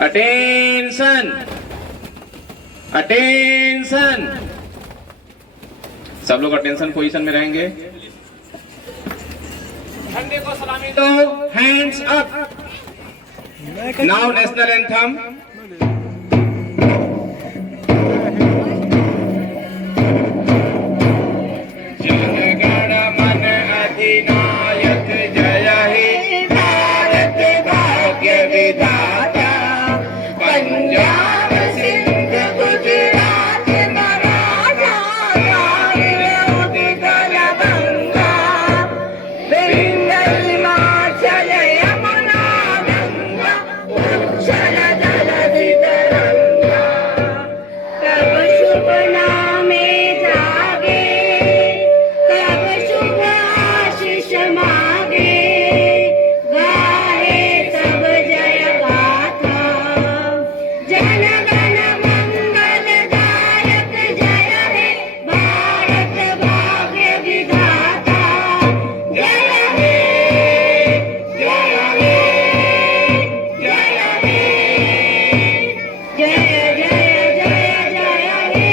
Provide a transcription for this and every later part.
Attention, attention. सब लोग attention position में रहेंगे। झंडे को सलामी दो, hands up. Now national anthem. जनगण मन अधिनायक जय हे भारत भाग्य विधाता, पंजाब सिंध गुजरात मराठा द्राविड़ उत्कल गंगा, विंध्य हिमाचल यमुना गंगा, उच्छल जलधि तरंगा। तब शुभ नामे जागे, तब शुभ आशीष मांगे, गाए तब जय गाथा। जन गण मंगल दायक जय हे भारत भाग्य विधाता, जय हे, जय हे, जय हे, जय जय जय जय हे।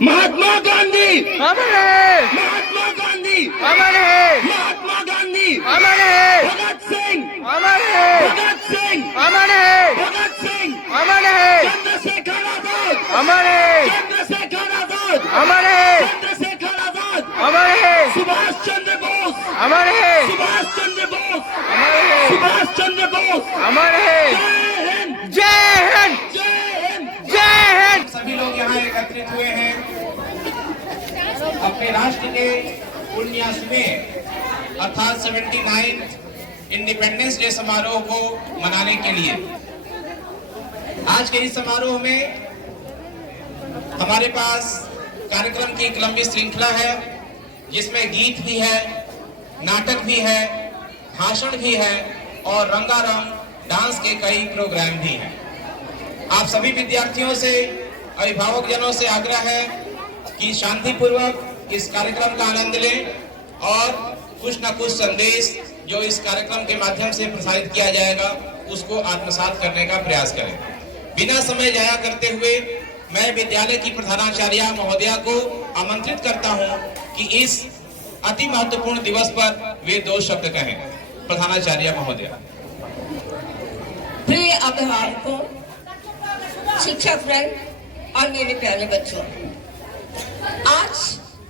महात्मा गांधी अमर है, महात्मा गांधी अमर है, महात्मा गांधी अमर है, भगत सिंह अमर है, भगत सिंह अमर है, भगत सिंह अमर है, चंद्रशेखर आजाद अमर है, चंद्रशेखर आजाद अमर है, चंद्रशेखर आजाद अमर है, सुभाष चंद्र बोस अमर है, सुभाष चंद्र बोस अमर है, सुभाष चंद्र बोस। अमर है। जय हिंद, जय हिंद, जय हिंद। जय हिंद। सभी लोग यहाँ एकत्रित हुए हैं अपने राष्ट्र के 19वें अर्थात 79 इंडिपेंडेंस डे समारोह को मनाने के लिए। आज के इस समारोह में हमारे पास कार्यक्रम की एक लंबी श्रृंखला है, जिसमें गीत भी है, नाटक भी है, भाषण भी है और रंगारंग डांस के कई प्रोग्राम भी हैं। आप सभी विद्यार्थियों से, अभिभावक जनों से आग्रह है कि शांतिपूर्वक इस कार्यक्रम का आनंद लें और कुछ न कुछ संदेश जो इस कार्यक्रम के माध्यम से प्रसारित किया जाएगा उसको आत्मसात करने का प्रयास करें। बिना समय जाया करते हुए मैं विद्यालय की प्रधानाचार्य महोदया को आमंत्रित करता हूं कि इस अति महत्वपूर्ण दिवस पर वे 2 शब्द कहें। प्रधानाचार्य महोदया। प्रिय अभिभावकों, शिक्षक वृंद और मेरे प्यारे बच्चों, आज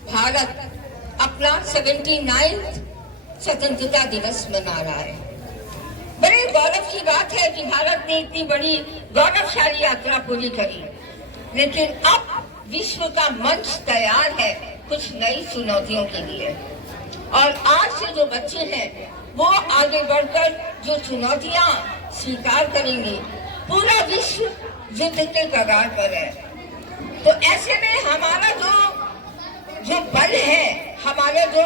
भारत अपना 79वां स्वतंत्रता दिवस मना रहा है। बड़े गौरव की बात है कि भारत ने इतनी बड़ी गौरवशाली यात्रा पूरी करी, लेकिन अब विश्व का मंच तैयार है कुछ नई चुनौतियों के लिए। और आज से जो बच्चे हैं वो आगे बढ़कर जो चुनौतियां स्वीकार करेंगे, पूरा विश्व युद्ध के कगार पर है। तो ऐसे में हमारा जो बल है, हमारा जो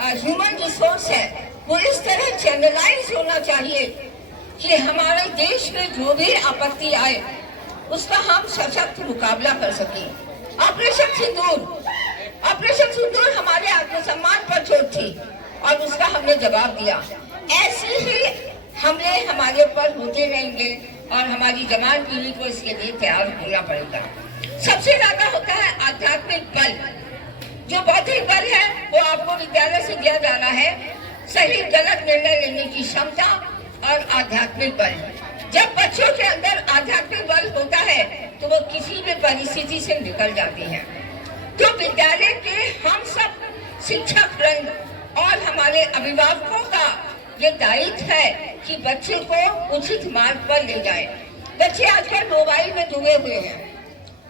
ह्यूमन रिसोर्स है, वो इस तरह चैनलाइज होना चाहिए कि हमारे देश में जो भी आपत्ति आए उसका हम सशक्त मुकाबला कर सकें। ऑपरेशन सिंदूर हमारे आत्मसम्मान पर चोट थी और उसका हमने जवाब दिया। ऐसे ही हमले हमारे ऊपर होते रहेंगे और हमारी जवान पीढ़ी को इसके लिए तैयार होना पड़ेगा। सबसे ज्यादा होता है आध्यात्मिक बल। जो बौद्धिक बल है वो आपको विद्यालय से दिया जा रहा है, सही गलत निर्णय लेने की क्षमता और आध्यात्मिक बल। जब बच्चों के अंदर आध्यात्मिक बल होता है तो वो किसी भी परिस्थिति से निकल जाते हैं। तो विद्यालय के हम सब शिक्षक वृंद और हमारे अभिभावकों का ये दायित्व है कि बच्चे को उचित मार्ग पर ले जाए। बच्चे आजकल मोबाइल में डूबे हुए हैं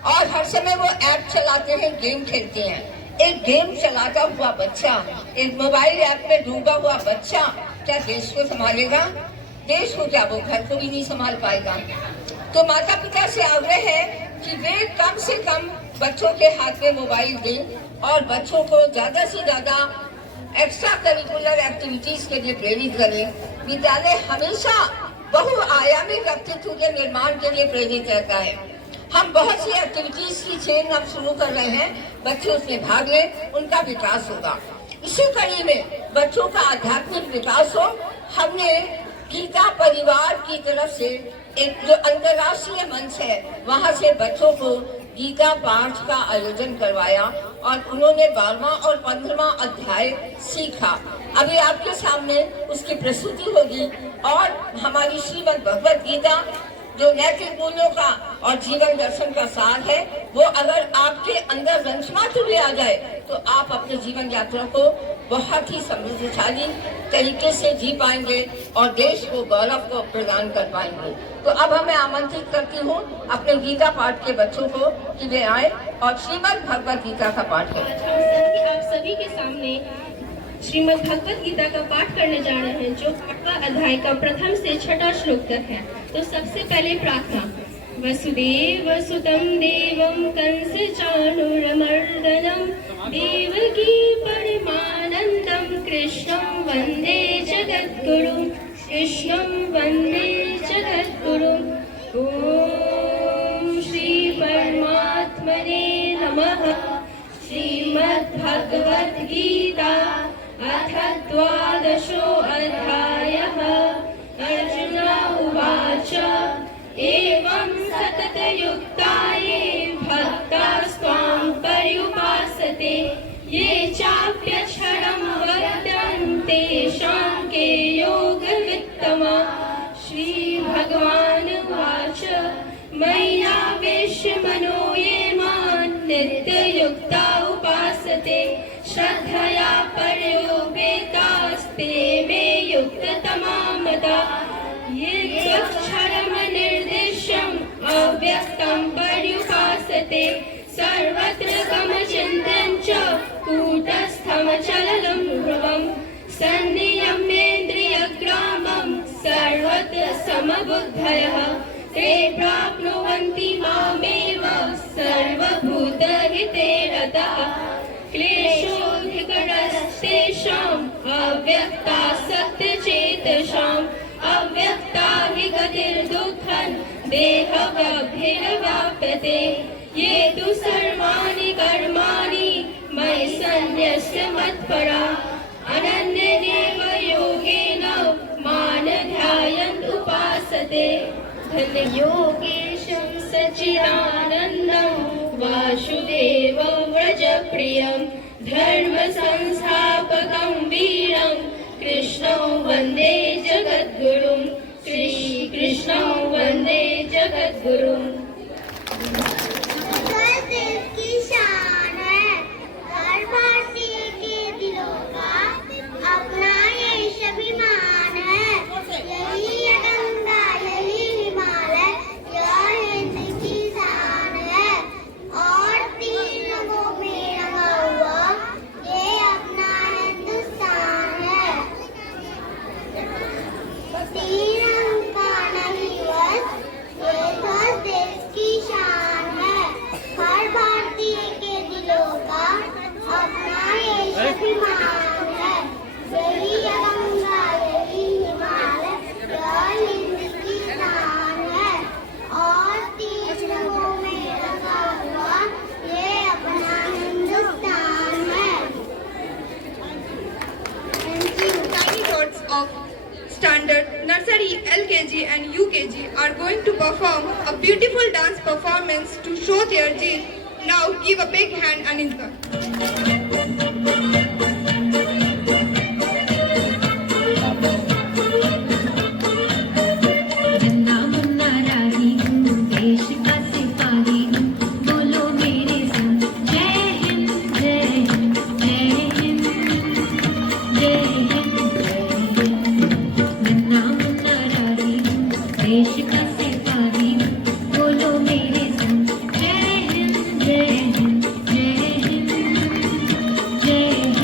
और हर समय वो ऐप चलाते हैं, गेम खेलते हैं। एक गेम चलाता हुआ बच्चा, एक मोबाइल ऐप में डूबा हुआ बच्चा क्या देश को संभालेगा? देश को क्या, वो घर को भी नहीं संभाल पाएगा। तो माता पिता से आग्रह है कि वे कम से कम बच्चों के हाथ में मोबाइल दें और बच्चों को ज्यादा से ज्यादा एक्स्ट्रा करिकुलर एक्टिविटीज के लिए प्रेरित करें। विद्यालय हमेशा बहुआयामी व्यक्तित्व के निर्माण के लिए प्रेरित रहता है। हम बहुत सी एक्टिविटीज की चेन अब शुरू कर रहे हैं, बच्चे उसमें भाग लें, उनका विकास होगा। इसी कड़ी में बच्चों का आध्यात्मिक विकास हो, हमने गीता परिवार की तरफ से एक जो अंतर्राष्ट्रीय मंच है वहां से बच्चों को गीता पाठ का आयोजन करवाया और उन्होंने 12वां और 15वां अध्याय सीखा। अभी आपके सामने उसकी प्रस्तुति होगी और हमारी श्रीमद् भगवत गीता जो नैतिक मूल्यों का और जीवन दर्शन का सार है, वो अगर आपके अंदर रंचमात्र भी आ जाए तो आप अपने जीवन यात्रा को बहुत ही समृद्धशाली तरीके से जी पाएंगे और देश को गौरव को प्रदान कर पाएंगे। तो अब मैं आमंत्रित करती हूँ अपने गीता पाठ के बच्चों को कि वे आए और श्रीमद् भगवत गीता का पाठ करें। आप सभी के सामने श्रीमद् भगवत गीता का पाठ करने जा रहे हैं, जो 8वां अध्याय का प्रथम से 6वां श्लोक तक है। तो सबसे पहले प्रार्थना। वसुदेव सुतं देवं कंस चाणूरमर्दनं देवकी परमानंदं कृष्णं वंदे जगद्गुरुं कृष्णं वंदे जगद्गुरुं। ओम श्री परमात्मने नमः। श्रीमद्भगवद् गीता अथ 12 अध्यायः। अर्जुन उवाच एवं सततयुक्ता ये भक्तास्त्वां पर्युपासते ये चाप्यक्षरं वदन्ति तेषां के योगवित्तमा। श्रीभगवान् उवाच मय्यावेश्य मनो ये मां नित्ययुक्ता उपासते श्रद्धया पर्योपेतास्ते मे युक्ततमा मता। ये क्षरमनिर्देश्यम् अव्यक्तं पर्युपासते सर्वत्र गमचिन्त्यं च कूटस्थमचलनं ध्रुवम् सन्नियम्येन्द्रियग्रामं सर्वत्र समबुद्धयः ते प्राप्नुवन्ति मामेव सर्वभूतहिते रताः। क्लेशोऽधिकतस्तेषाम् अव्यक्तासक्तचेतसाम् अव्यक्ता हि गतिर्दुःखं देहवद्भिर्वाप्यते। ये तु सर्वाणि कर्माणि मयि सन्न्यस्य मत्परा अनन्यदेव योगेन मां ध्यायन् उपासते। योगेशं सच्चिदानन्दं वासुदेवं व्रजप्रियं धर्मसंस्थापकं वीरं कृष्णं वन्दे जगद्गुरुं श्रीकृष्णं वन्दे जगद्गुरुं। देश की शान है हर भारतीय के दिलों का अपना ये स्वाभिमान है। यही है गंगा यही हिमालय यह हिंद की शान है और 3 रंगों में रंगा हुआ ये अपना हिंदुस्तान है। 3 रंग का नहीं बस ये तो देश की शान है हर भारतीय के दिलों का अपना ये स्वाभिमान है। यही गंगा यही हिमालय यह हिंद की शान है और 3 रंगों में रंगा हुआ ये अपना हिंदुस्तान है। Tiny tots of standard nursery, LKG and UKG are going to perform a beautiful dance performance to show their gene. Now give a big hand Anindra. नन्ना मुन्ना राही हूँ देश का सिपाही हूँ बोलो मेरे संग जय हिंद जय हिंद जय हिंद जय हिंद जय हिंद। नन्ना मुन्ना राही हूँ देश का सिपाही हूँ बोलो मेरे संग जय हिंद जय हिंद जय हिंद जय Hind.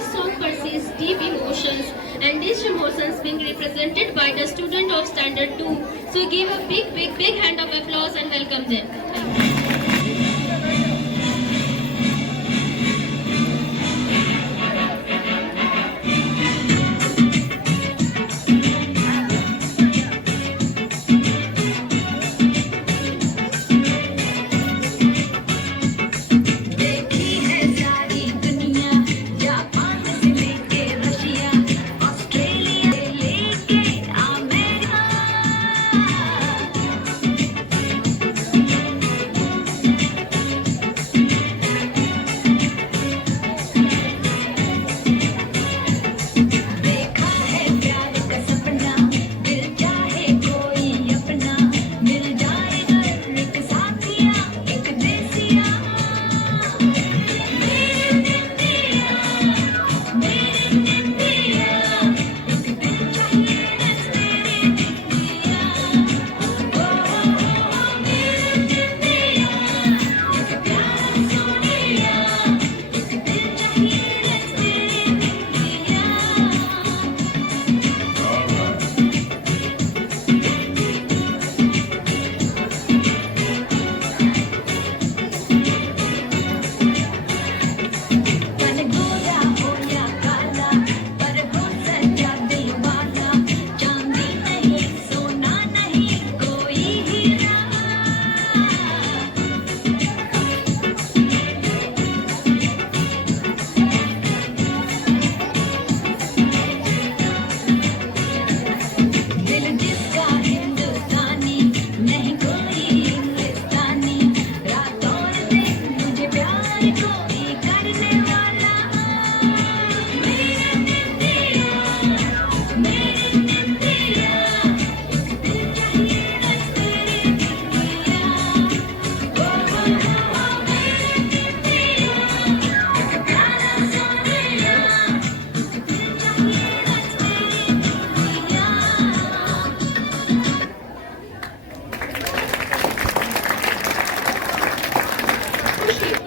This song perceives deep emotions, and these emotions being represented by the student of Standard 2. So give a big hand of applause and welcome them.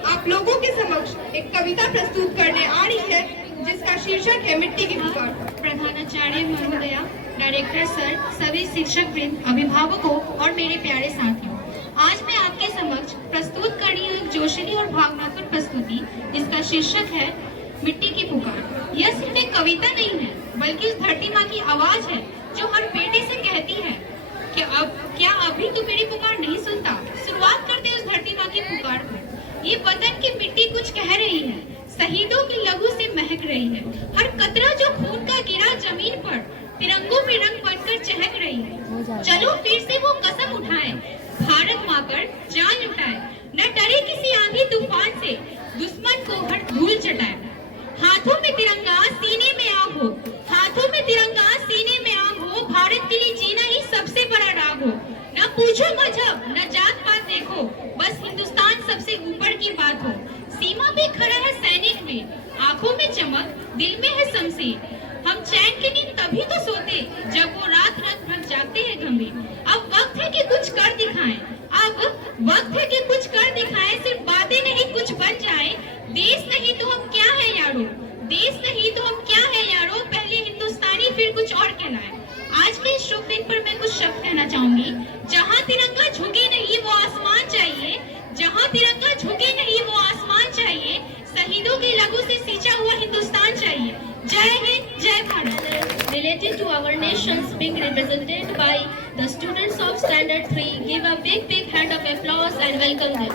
आप लोगों के समक्ष एक कविता प्रस्तुत करने आ रही है जिसका शीर्षक है मिट्टी की पुकार। प्रधानाचार्य महोदया, डायरेक्टर सर, सभी शिक्षक वृंद, अभिभावकों और मेरे प्यारे साथियों, आज मैं आपके समक्ष प्रस्तुत कर रही हूँ एक जोशीली और भावनात्मक प्रस्तुति जिसका शीर्षक है मिट्टी की पुकार। यह सिर्फ एक कविता नहीं है बल्कि उस धरती माँ की आवाज है जो हर बेटे से कहती है कि अब क्या अभी तू मेरी पुकार नहीं सुनता। शुरुआत करते उस धरती माँ की पुकार को। ये वतन की मिट्टी कुछ कह रही है, शहीदों की लहू से महक रही है। हर कतरा जो खून का गिरा जमीन पर तिरंगों में रंग बनकर चहक रही है। चलो फिर से वो कसम उठाए, भारत माँ पर जान लुटाए, न डरे किसी आंधी तूफान से, दुश्मन को हर धूल चटाए। हाथों में तिरंगा सीने में आग हो, हाथों में तिरंगा सीने में आग हो, भारत के लिए जीना ही सबसे बड़ा राग हो। न पूछो मजहब न जात पात देखो, बस हिंदुस्तान सबसे ऊपर की बात हो। सीमा पे खड़ा है सैनिक में, आंखों में चमक, दिल में है शमशीर। हम चैन की नींद तभी तो सोते जब वो रात रात भर जागते हैं गंभीर। अब वक्त है कि कुछ कर दिखाएं, अब वक्त है कि कुछ कर दिखाएं, सिर्फ बातें नहीं कुछ बन जाए। देश नहीं तो हम क्या है यारो, देश नहीं तो हम क्या है यारो, पहले हिंदुस्तानी फिर कुछ और कहलाए। आज के इस शुभ दिन पर मैं कुछ शब्द कहना चाहूंगी। जहाँ तिरंगा झुके नहीं वो आसमान चाहिए, जहाँ तिरंगा झुके नहीं वो आसमान चाहिए, शहीदों की लहू से सींचा हुआ हिंदुस्तान चाहिए। जय हिंद, जय Bharat. Related to our nations being represented by the students of Standard 3, give a big hand of applause and welcome them.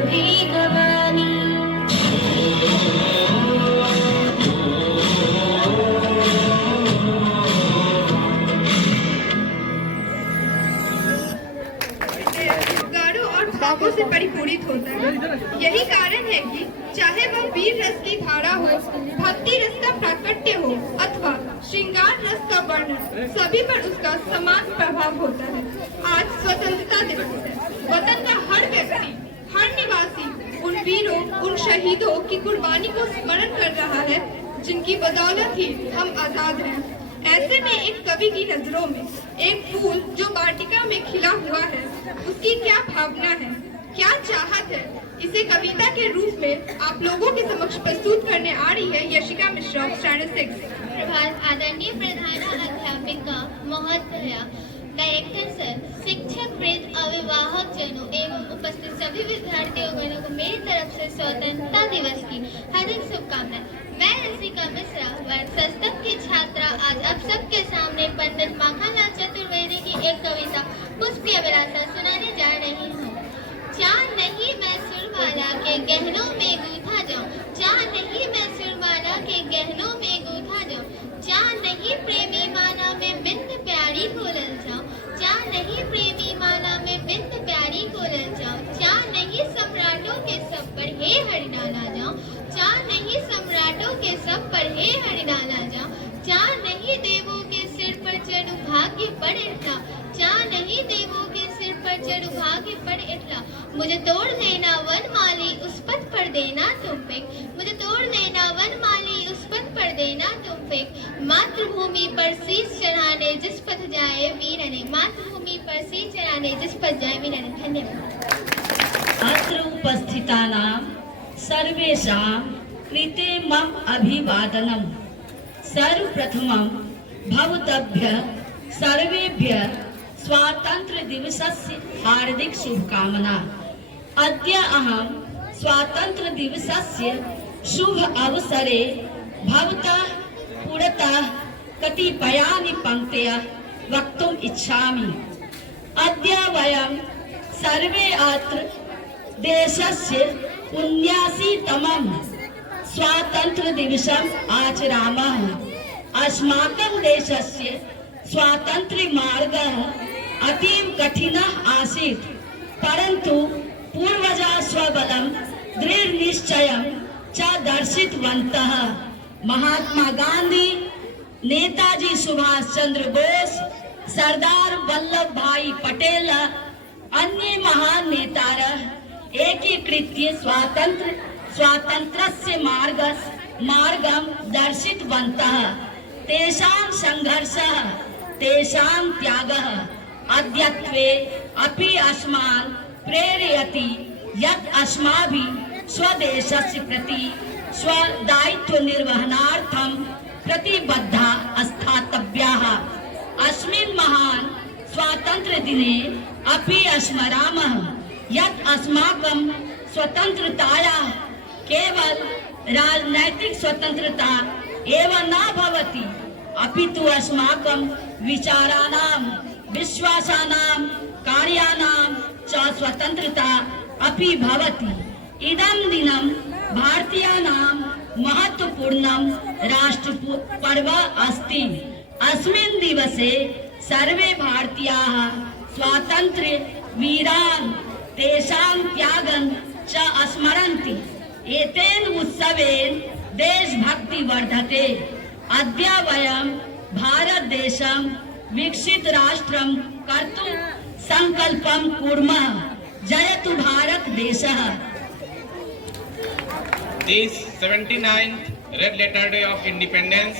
भी गवानी। गारों और भावों से परिपूरित होता है। यही कारण है कि चाहे वह वीर रस की धारा हो, भक्ति रस का प्राकट्य हो अथवा श्रृंगार रस का वर्णन, सभी पर उसका समान प्रभाव होता है। आज स्वतंत्रता दिवस है। वतन का हर व्यक्ति, हर निवासी उन वीरों, उन शहीदों की कुर्बानी को स्मरण कर रहा है, जिनकी बदौलत ही हम आजाद हैं। ऐसे में एक कवि की नजरों में एक फूल जो वाटिका में खिला हुआ है, उसकी क्या भावना है, क्या चाहत है, इसे कविता के रूप में आप लोगों के समक्ष प्रस्तुत करने आ रही है यशिका मिश्रा, स्टैंडर्ड 6। प्रभात। आदरणीय प्रधान अध्यापिका महोदया, डायरेक्टर सर, शिक्षक वृंद, अभिभावक जनों एवं उपस्थित सभी विद्यार्थियों गणों को मेरी तरफ से स्वतंत्रता दिवस की हार्दिक शुभकामनाएं। मैं यशिका मिश्रा, वर्ग सप्तम की छात्रा, आज आप सबके सामने पंडित माखनलाल चतुर्वेदी की एक कविता पुष्प अभिलाषा सुनाने जा रही हूँ। चाँद नहीं मैं सुरमाला के गहनों में गूंथा जाऊं, चाँद नहीं मैं सुरमाला के गहनों में गूंथा जाऊं, चाँद नहीं प्रेमी माला में बिंद प्यारी को ललचाऊं, चाँद नहीं प्रेमी माला में बिंद प्यारी को ललचाऊं, चाँद नहीं सम्राटों के सब पर हे हरि डाला जाऊं, चाँद नहीं सम्राटों के सब पर हे हरि डाला जाऊं, चाँद नहीं देवों के सिर पर चढ़ू भाग्य पर इठला, चाँद नहीं देवों के सिर पर चढ़ू भाग्य पर इठला, मुझे तोड़ देना वनमाली उस पथ पर देना तुम फेंक, मुझे तोड़ देना वनमाली उस पथ पर देना तुम फेंक, मातृभूमि पर शीश चढ़ाने जिस पथ जाए वीरने, मातृभूमि पर शीश चढ़ाने जिस पथ जाए वीरने। धन्यवाद। अत्र उपस्थितानां सर्वेषां कृते मम अभिवादनम्। सर्वप्रथमं भवद्भ्यः सर्वेभ्यः स्वातंत्र्य दिवसस्य हार्दिक शुभकामना। अद्य अहं स्वातंत्र्य दिवसस्य शुभ अवसरे भवतः पुरतः कतिपयानि पङ्क्तयः वक्तुम् इच्छामि। अद्य वयं सर्वे अत्र देशस्य 79तमं स्वातंत्र्य दिवसम् आचरामः। अस्माकं देशस्य स्वातंत्र्य मार्गः अतीव कठिनः आसीत्, परन्तु पूर्वजाः स्वबलं दृढ़ निश्चयं च दर्शितवन्तः। महात्मा गांधी, नेताजी सुभाष चंद्र बोस, सरदार वल्लभ भाई पटेल, अन्य महान नेतारः एकीकृत्य स्वातन्त्र्यस्य मार्गं दर्शितवन्तः। तेषां संघर्षः, तेषां त्यागः अद्यत्वे अपि अस्मान् प्रेरयति यत् अस्माभिः स्वदेशस्य प्रति स्वदायित्वनिर्वहणार्थं प्रतिबद्धाः स्थातव्याः। अस्मिन् महान् स्वातन्त्र्यदिने अपि स्मरामः यत् अस्माकं स्वतन्त्रतायाः केवल राजनैतिक स्वतन्त्रता एव न भवति, अपितु अस्माकं विचाराणां, विश्वासानां, कार्याणां च स्वतन्त्रता अपि भवति। इदं दिनं भारतीयानां महत्वपूर्णं राष्ट्रपर्व अस्ति। अस्मिन् दिवसे सर्वे भारतीयाः स्वातन्त्र्य वीरान् तेषां त्यागं च स्मरन्ति। एतेन उत्सवेन देशभक्ति वर्धते। अद्य वयं भारतदेशं विकसित राष्ट्रं कर्तुं संकल्पं कुर्मः। जयतु भारत देशः। This 79th Red Letter Day of Independence,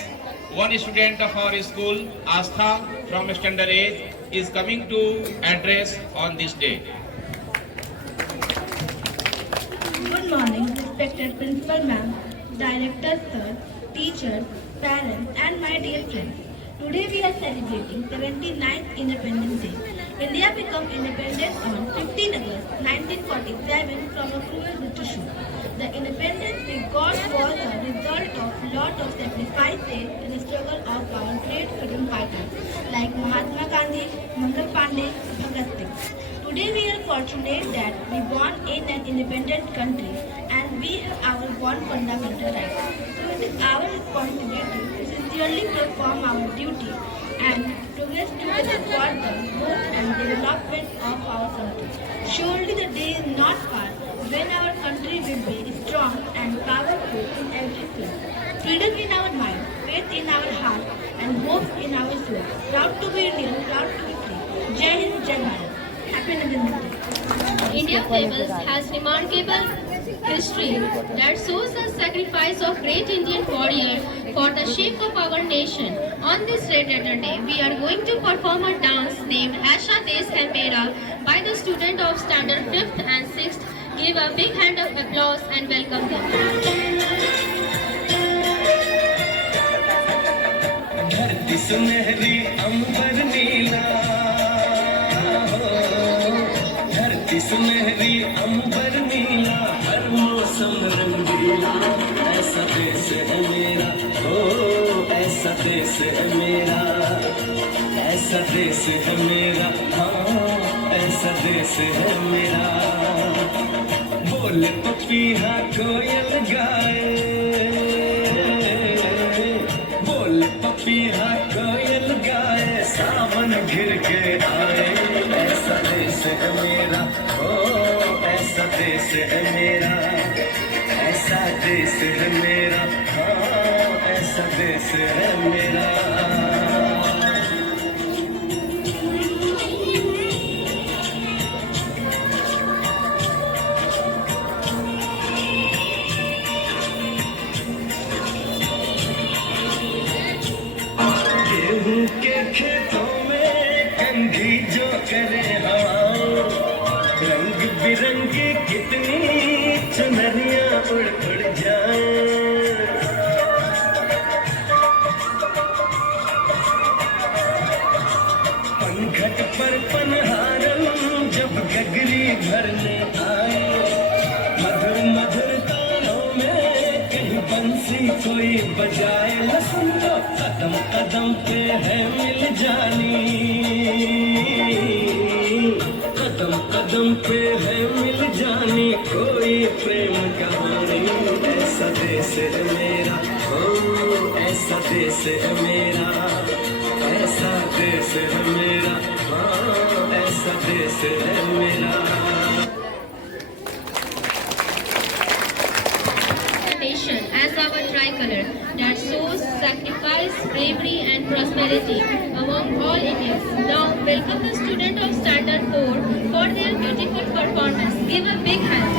one student of our school, Astha, from standard 8, is coming to address on this day. Good morning, respected Principal Ma'am, Director Sir, teachers, parents, and my dear friends. Today we are celebrating 79th Independence Day. India became independent on 15 August 1947 from a cruel British rule. The independence we got was a result of lot of sacrifices and the struggle of our great freedom fighters like Mahatma Gandhi, Mangal Pandey, Bhagat Singh. Today we are fortunate that we born in an independent country and we have our born fundamental rights. So it is our responsibility to sincerely perform our duty and progress together for the growth and development of our country. Surely the day is not far when our country will be strong and powerful in every field. Freedom in our mind, faith in our heart, and hope in our soul. Proud to be Indian, proud to be free. Jai Hind, Jai Bharat. Happy Independence Day. India Fables has remarkable history that shows the sacrifice of great Indian warrior for the sake of our nation. On this Red Letter Day, we are going to perform a dance named Aisha Desh Hai Mera by the student of standard 5th and 6th. Give a big hand of applause and welcome them. धरती सुनहरी अंबर नीला हो, धरती सुनहरी अंबर नीला, हर मौसम रंगीला, ऐसा देश है मेरा, हो ऐसा देश है मेरा, ऐसा देश है मेरा, हाँ ऐसा देश है मेरा। बोले पपीहा कोयल गाए, पपीहा कोयल गाए, सावन घिर के आए, ऐसा देश है मेरा, ओ ऐसा देश है मेरा, ऐसा देश है मेरा, हाँ ऐसा देश है मेरा। गेहूं के खेतों में कंघी जो करे हवाओं, रंग बिरंगी कितनी चुनरियां उड़ उड़ जाएं। पंखट पर पनहारन जब गगरी भरने आए, मधुर मधुर तारों में कहीं बंसी कोई बजाए, न सुन लो कदम कदम पे है मिल जानी, कदम कदम पे है मिल जानी, कोई प्रेम कहानी, ऐसा देश है मेरा, ओ ऐसा देश है मेरा, ऐसा देश है मेरा, हाँ ऐसा देश है मेरा। As our tricolor that shows sacrifice, bravery and prosperity among all Indians. Now welcome the student of Standard 4 for their beautiful performance. Give a big hand.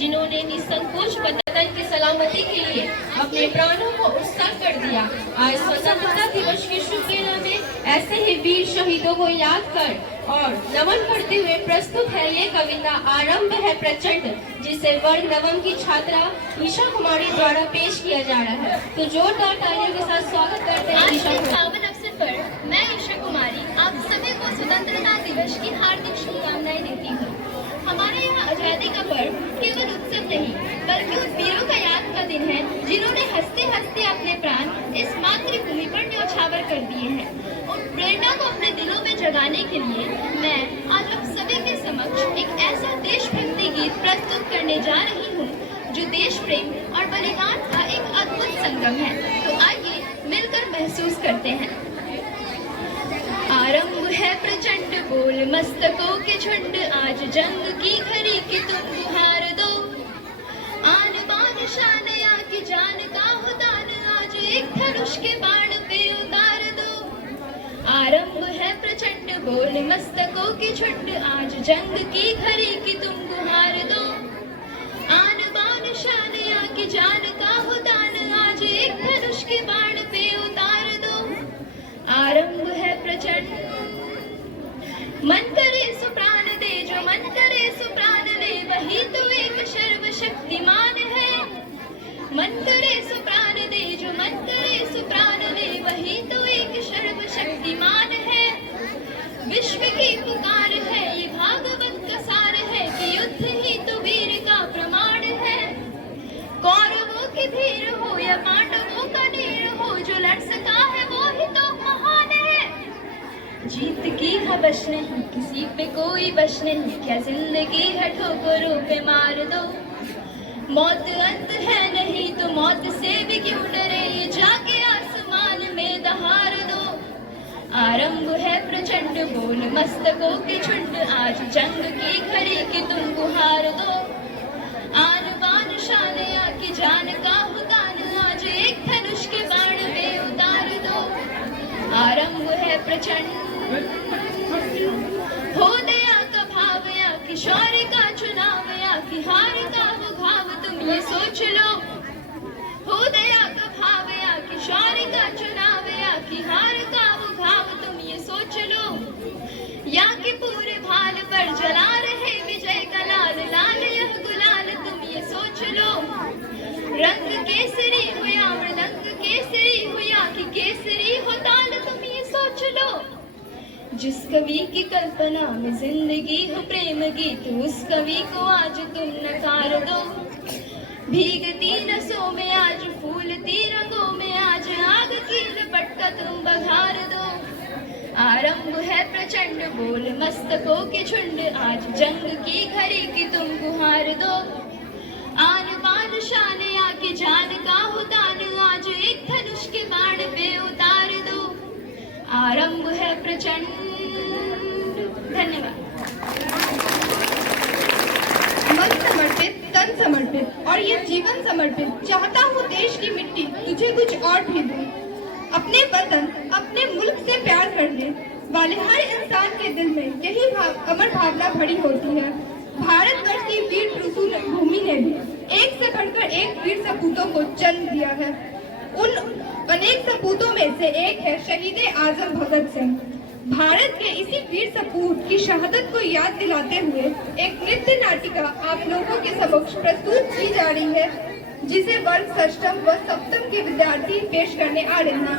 जिन्होंने निसंकोच वतन की सलामती के लिए अपने प्राणों को उत्सर्ग कर दिया। आज स्वतंत्रता दिवस के शुभ दिनों में ऐसे ही वीर शहीदों को याद कर और नमन करते हुए प्रस्तुत है ये कविता आरंभ है प्रचंड, जिसे वर्ग नवम की छात्रा ईशा कुमारी द्वारा पेश किया जा रहा है। तो जोरदार तालियों के साथ स्वागत करते हैं आज ईशा के को। पावन अवसर पर मैं ईशा कुमारी आप सभी को स्वतंत्रता दिवस की हार्दिक शुभकामनाएं देती हूँ। हमारे यहाँ आजादी का पर्व केवल उत्सव नहीं बल्कि उन वीरों का याद का दिन है जिन्होंने हंसते हंसते अपने प्राण इस मातृभूमि पर न्यौछावर कर दिए हैं। उन प्रेरणा को अपने दिलों में जगाने के लिए मैं आज आप सभी के समक्ष एक ऐसा देशभक्ति गीत प्रस्तुत करने जा रही हूँ जो देश प्रेम और बलिदान का एक अद्भुत संगम है। तो आइए मिलकर महसूस करते हैं। आरंभ है प्रचंड बोल मस्तकों के झुंड, आज जंग की घड़ी की तुम गुहार दो। आन बान शान या की जान का हो दान, आज एक धनुष के बाण पे उतार दो। आरंभ है प्रचंड बोल मस्तकों के झुंड, आज जंग की घड़ी की तुम गुहार दो। आन बान शान या की जान का हो दान, आज एक धनुष के बाण पे उतार दो। आरंभ है प्रचंड मन करे सो प्राण दे, जो मन करे सो प्राण ले, वही तो एक सर्वशक्तिमान है। मन करे सो प्राण दे, जो मन करे सो प्राण ले, वही तो एक सर्वशक्तिमान है। विश्व की पुकार है ये भागवत का सार है कि युद्ध ही तो वीर का प्रमाण है। कौरवों की धीर हो या पांडवों का नीर हो, जो लड़ सका है वो ही तो महान है। जीत की हवश नहीं किसी पे कोई बश नहीं, क्या जिंदगी है ठोकरों पे मार दो। मौत अंत है नहीं तो मौत से भी क्यों डरे, ये जाके आसमान में दहाड़ दो। आरंभ है प्रचंड बोल मस्तकों के झुंड, आज जंग की घड़ी की तुम गुहार दो। आन बान शान या की जान का हो दान, आज एक धनुष के बाण पे उतार दो। आरंभ है प्रचंड हो दया का भाव या कि शौर्य का चुनाव या कि हार का वो घाव, तुम ये सोच लो। हो दया का भाव या कि शौर्य का चुनाव या कि हार का वो घाव, तुम ये सोच लो। या कि पूरे भाल पर जला रहे विजय का लाल लाल यह गुलाल, तुम ये सोच लो। रंग केसरी हो या मृदंग केसरी हो या कि केसरी हो ताल, तुम ये सोच लो। जिस कवि की कल्पना में जिंदगी हो प्रेम गीत, उस कवि को आज तुम नकार दो। भीगती नसों में आज फूलती रंगों में आज आग की लपट का तुम बघार दो। आरंभ है प्रचंड बोल मस्तकों के झुंड, आज जंग की घड़ी की तुम गुहार दो। आन बान शान या की जान का हो दान, आज एक धनुष के बाण पे उतार दो। आरंभ है प्रचंड। धन्यवाद। मन समर्पित तन समर्पित और ये जीवन समर्पित, चाहता हूँ देश की मिट्टी तुझे कुछ और भी दूं। अपने वतन अपने मुल्क से प्यार करने वाले हर इंसान के दिल में यही अमर भावना भरी होती है। भारतवर्ष की वीर प्रसून भूमि ने भी एक से बढ़कर एक वीर सपूतों को जन्म दिया है। उन अनेक सपूतों में से एक है शहीद आजम भगत सिंह। भारत के इसी वीर सपूत की शहादत को याद दिलाते हुए एक नृत्य नाटिका आप लोगों के समक्ष प्रस्तुत की जा रही है, जिसे वर्ग षष्ठम व सप्तम के विद्यार्थी पेश करने आ रहे हैं।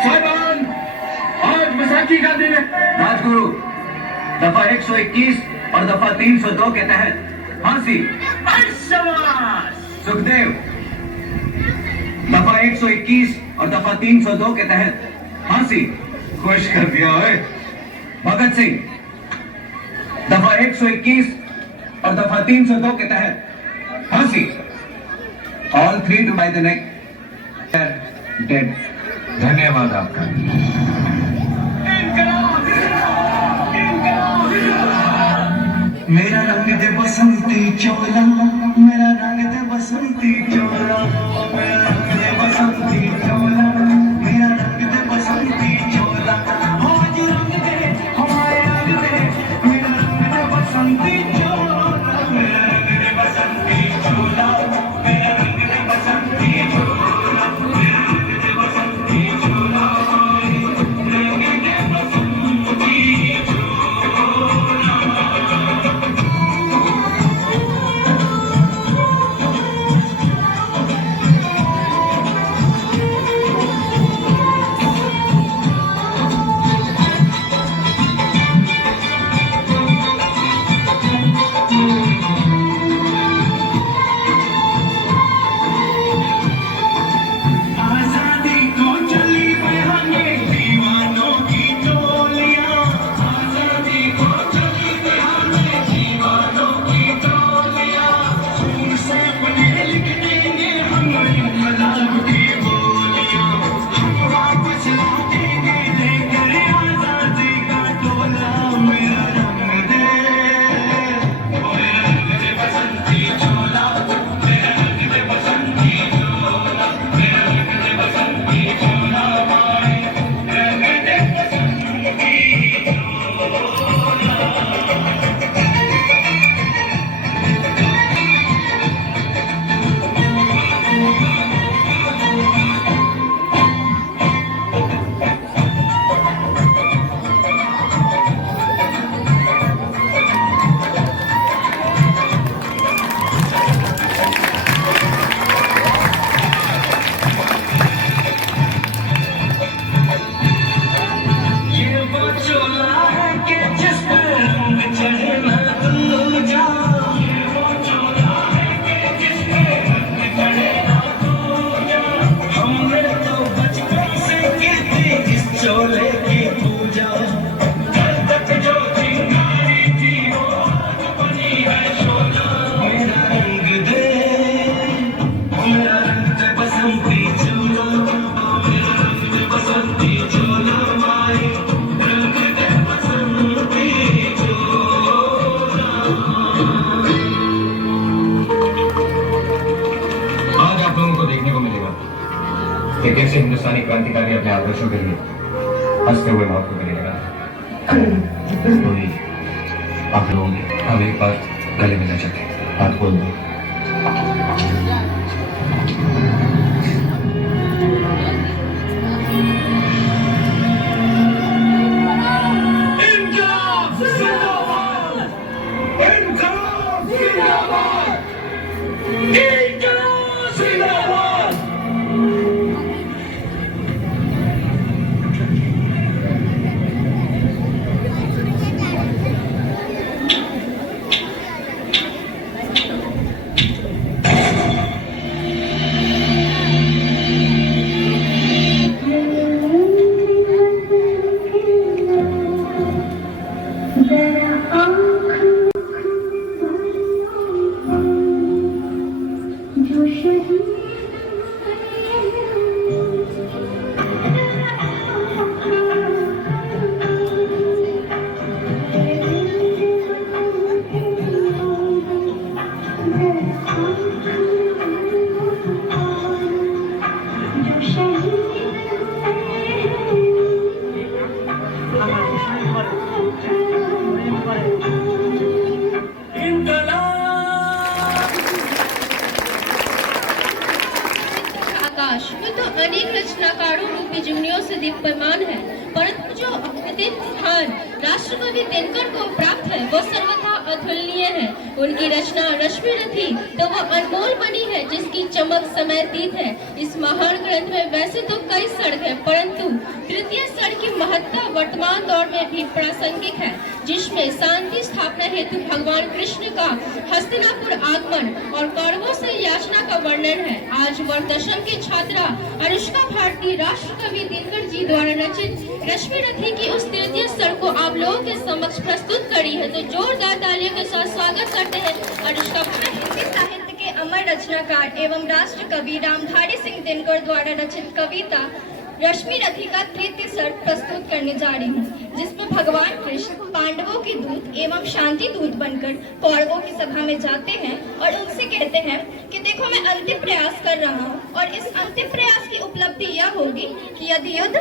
साहिबान, आज बैसाखी का दिन है। राजगुरु दफा 121 और दफा 302 के तहत फांसी। सुखदेव दफा 121 और दफा 302 के तहत फांसी। खुश कर दिया है। भगत सिंह दफा 121 और दफा 302 के तहत फांसी। All three to by the neck, dead. धन्यवाद आपका। मेरा रंग दे बसंती चोला, मेरा रंग दे बसंती चोला, मेरा रंग दे बसंती चोला, मेरा रंग दे कि कैसे हिंदुस्तानी क्रांतिकारी अपने आदर्शों के लिए हंसते हुए मौत को गले लगाते। वही आप लोग हम एक बार गले मिलना चाहते हैं, हाथ खोल दो। आकाश में तो अनेक रचनाकारों रूपी जुगनियों से दीप्यमान है, परंतु जो अद्वितीय स्थान राष्ट्रकवि दिनकर को प्राप्त है वो सर्वथा अतुलनीय है। उनकी रचना रश्मि रथी तो वो अनमोल बनी है जिसकी चमक समयतीत है। इस महान ग्रंथ में वैसे तो कई सड़क है, परंतु तृतीय सड़क की महत्ता वर्तमान दौर में भी प्रासंगिक है, जिसमें शांति स्थापना हेतु भगवान कृष्ण का हस्तिनापुर आगमन और कौरवों से याचना का वर्णन है। आज वर्ष दशम की छात्रा अनुष्का भारती राष्ट्रकवि दिनकर जी द्वारा रचित रश्मि रथी की उस तृतीय स्तर को आप लोगों के समक्ष प्रस्तुत करी है, तो जोरदार तालियों के साथ स्वागत करते हैं अनुष्का। हिंदी साहित्य के अमर रचनाकार एवं राष्ट्र कवि रामधारी सिंह दिनकर द्वारा रचित कविता रश्मि रथी का तृतीय सर्ग प्रस्तुत करने जा रही हूँ, जिसमें भगवान कृष्ण पांडवों के दूत एवं शांति दूत बनकर कौरवों की सभा में जाते हैं और उनसे कहते हैं कि देखो मैं अंतिम प्रयास कर रहा हूँ और इस अंतिम प्रयास की उपलब्धि यह होगी कि यदि युद्ध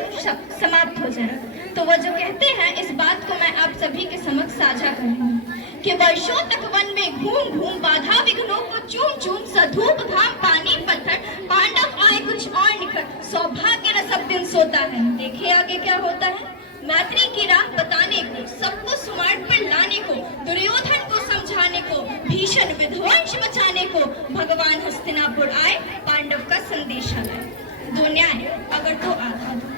समाप्त हो जाए, तो वह जो कहते हैं इस बात को मैं आप सभी के समक्ष साझा कर रही हूँ कि वर्षों तक वन में घूम घूम बाधा विघ्नों को चूम चूम सधूप घाम पानी पत्थर पांडव आए कुछ और निखर सौभाग्य न सब दिन सोता है। देखिए आगे क्या होता है। मैत्री की राह बताने को, सबको सुमार्ग पर लाने को, दुर्योधन को समझाने को, भीषण विध्वंस बचाने को भगवान हस्तिनापुर आए, पांडव का संदेशा लाए। दो न्याय अगर तो आधा दो,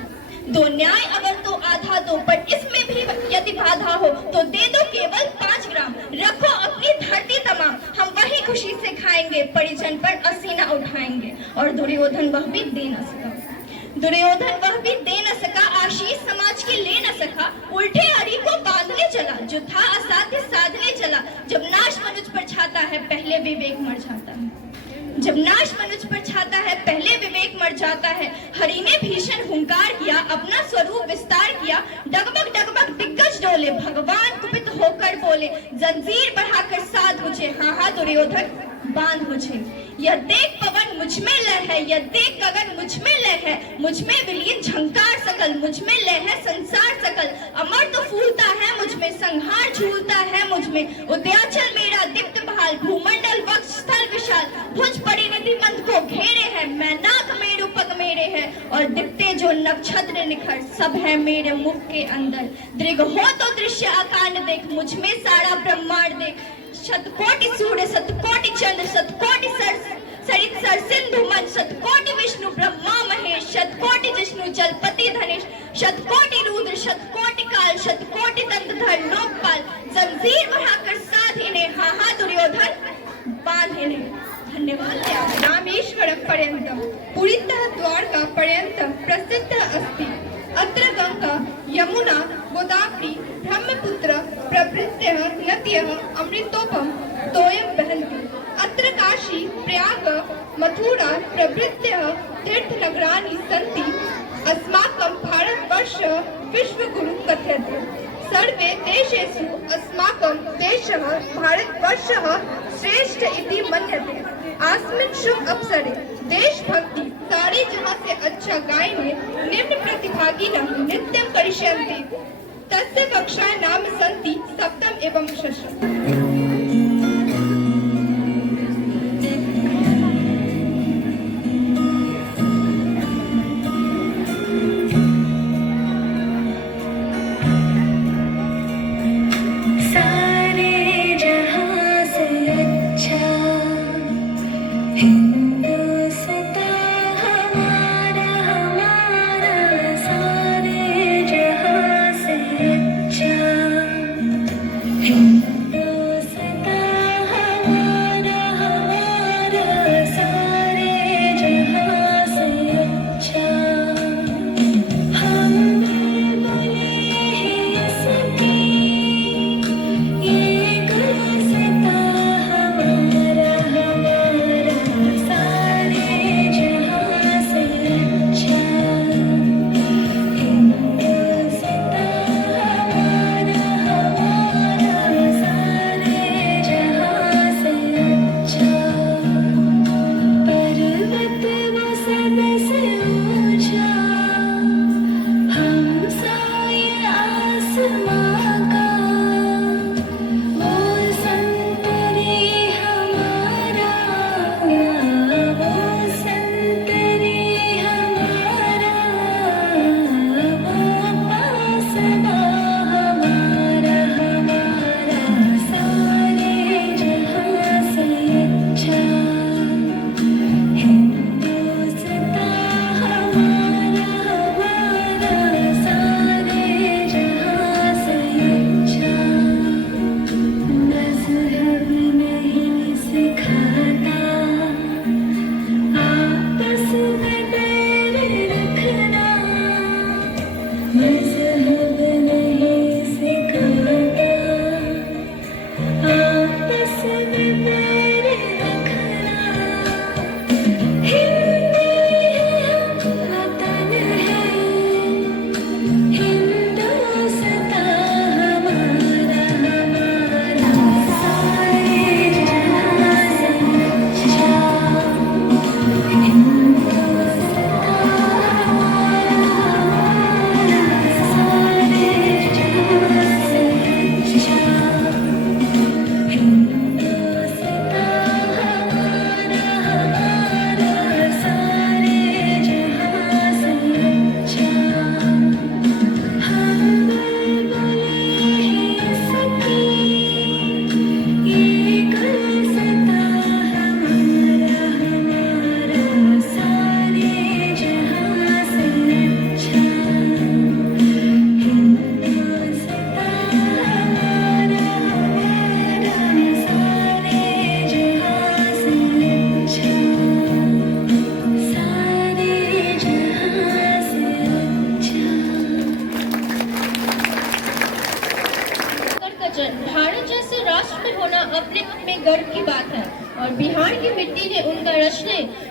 दो न्याय अगर तो आधा दो, पर इसमें भी यदि बाधा हो तो दे दो केवल 5 ग्राम। रखो अपनी धरती तमाम, हम वही खुशी से खाएंगे, परिजन पर असीना उठाएंगे। और दुर्योधन वह भी दे न सका, दुर्योधन वह भी दे न सका, आशीष समाज के ले न सका, उल्टे हरि को बांधने चला, जो था असाध्य साधने चला। जब नाश मनुष्य पर छाता है पहले विवेक मर जाता है, जब नाश मनुष्य पर छाता है पहले विवेक मर जाता है। हरि ने भीषण हुंकार किया, अपना स्वरूप विस्तार किया, डगमग डगमग दिग्गज डोले, भगवान कुपित होकर बोले, जंजीर बढ़ाकर साध मुझे, हाँ हाँ दुर्योधन बांध मुझे। यह देख पवन मुझ में लय है, यह देख गगन मुझ में लय है, मुझ में विलीन झंकार सकल, मुझ में लय है संसार सकल। अमर तो फूलता है मुझ में, संहार झूलता है मुझ में, उदयाचल मेरा दीप्त बहाल, भूमंडल वक्ष स्थल विशाल, भुज परिनिधि मंद को घेरे है, मैनाक मेरु पग मेरे है, और दिखते जो नक्षत्र निखर सब है मेरे मुख के अंदर। दृग हो तो दृश्य आकांड देख, मुझ में सारा ब्रह्मांड देख, शतकोटि सूर्य शतकोटि चंद्र शतकोटि सरित सर सिंधु मन, शतकोटि विष्णु ब्रह्मा महेश, शतकोटि जिष्णु जलपति धनेश, शतकोटि रुद्र शतकोटि काल, शतकोटि दंतधर लोकपाल। जंजीर बढ़ाकर साध इन्हें, हाँ हाँ दुर्योधन बांध इन्हें। धन्यवाद। रामेश्वरं पर्यन्तं पुरीतः द्वारका पर्यन्तं प्रसिद्ध अस्ति। अत्र गंगा यमुना गोदावरी ब्रह्मपुत्र प्रभृतयः नद्यः अमृतोपम तोयं वहन्ति। अत्र काशी प्रयाग मथुरा प्रभृतयः तीर्थनगराणि सन्ति। अस्माकं भारतवर्ष विश्वगुरु कथ्यते। सर्वे देशेषु अस्माकं देशः भारतवर्षः श्रेष्ठ इति मन्यते। अस्मिन् शुभ अवसरे देशभक्ति सारे जहाँ से अच्छा गायने निम्न प्रतिभागिनः नृत्यं करिष्यन्ति। तस्य कक्षायां नाम सन्ति सप्तम एवं षष्ठम।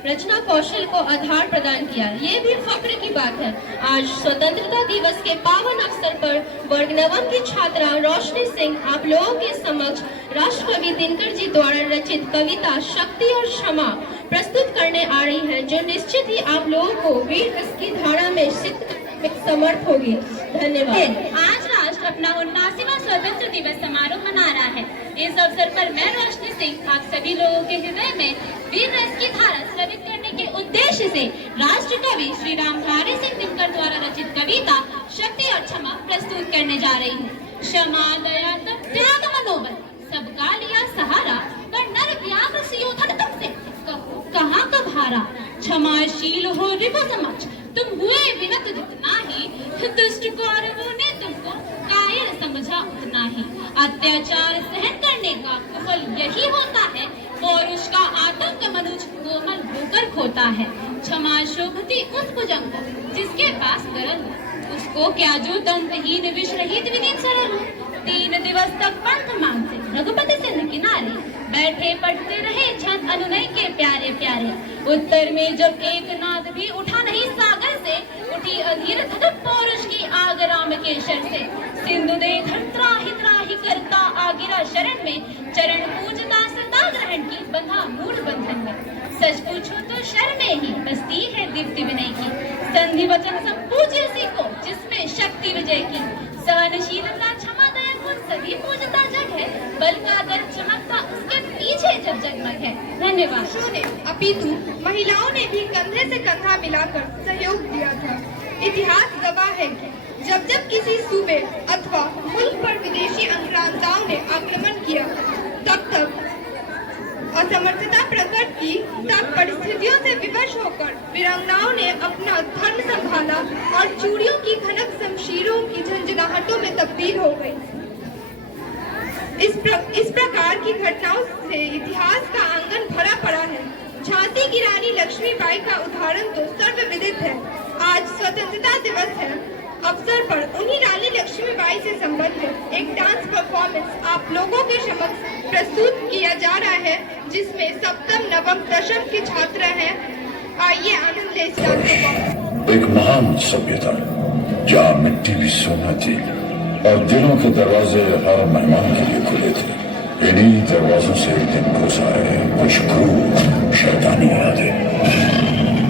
रचना कौशल को आधार प्रदान किया। ये भी फख्र की बात है। आज स्वतंत्रता दिवस के पावन अवसर पर वर्ग नवम की छात्रा रोशनी सिंह आप लोगों के समक्ष राष्ट्रकवि दिनकर जी द्वारा रचित कविता शक्ति और क्षमा प्रस्तुत करने आ रही है, जो निश्चित ही आप लोगों को वीर रस की धारा में समर्थ होगी। धन्यवाद। आज राष्ट्र अपना 79वां स्वतंत्र दिवस समारोह मना रहा है। इस अवसर पर मैं रोशनी सिंह आप सभी लोगों के हृदय में वीर रस की धारा स्रवित करने के उद्देश्य से राष्ट्र कवि श्री रामधारी सिंह दिनकर द्वारा रचित कविता शक्ति और क्षमा प्रस्तुत करने जा रही हूँ। क्षमा दया तब त्याग मनोबल सबका लिया सहारा, पर नर व्याघ्र सियोधन तुमसे कहाँ कब हारा। क्षमाशील हो रिपु समक्ष तुम हुए विनत जितना ही, दुष्ट कौरवों ने तुमको कायर समझा उतना ही। अत्याचार सहन करने का फल यही होता है, पौरुष का आतंक मनुज कोमल होकर खोता है। क्षमा शोभती उस भुजंग को जिसके पास गरल हो, उसको क्या जो दंतहीन विष रहित विनीत सरल हो। 3 दिवस तक वर्धमान से रघुपति सिंह किनारे बैठे पढ़ते रहे छंद अनुनय के प्यारे प्यारे। उत्तर में जब एक नाद भी उठा नहीं सागर से, उठी अधीर धड़क पौरुष की आग राम के शर से। सिंधु दे त्राहि त्राहि करता आगिरा शरण में, चरण पूजता सदा ग्रहण की बंधा मूढ़ बंधन में। सच पूछो तो शर्मे ही बसती है दीप्ति विनय की, संधि वचन सब पूज्य उसी को जिसमें शक्ति विजय की। सहनशीलता क्षमा दया गुण सभी पूजता जग है, बल का दर चमकता उसके पीछे जब जगमग है। धन्यवाद। पुरुषों ने अपितु महिलाओं ने भी कंधे से कंधा मिलाकर सहयोग दिया था। इतिहास गवाह है कि जब जब किसी सूबे अथवा मुल्क पर विदेशी आक्रांताओं ने आक्रमण किया, तब तब असमर्थता प्रकट की, तब परिस्थितियों से विवश होकर वीरांगनाओं ने अपना धर्म संभाला और चूड़ियों की खनक शमशीरों की झंझनाहटों में तब्दील हो गई। इस प्रकार की घटनाओं से इतिहास का आंगन भरा पड़ा है। झांसी की रानी लक्ष्मीबाई का उदाहरण तो सर्वविदित है। आज स्वतंत्रता दिवस है, अवसर पर उन्हीं रानी लक्ष्मीबाई से संबंधित एक डांस परफॉर्मेंस आप लोगों के समक्ष प्रस्तुत किया जा रहा है, जिसमें सप्तम नवम दशम के छात्र हैं। आइए आनंद ले इस डांस परफॉर्मेंस। एक महान सभ्यता जहाँ मिट्टी भी सोना थी और दिलों के दरवाजे हर मेहमान के लिए खुले थे। इन्हीं दरवाजों से एक दिन घुस आए कुछ क्रूर शैतानी यादें।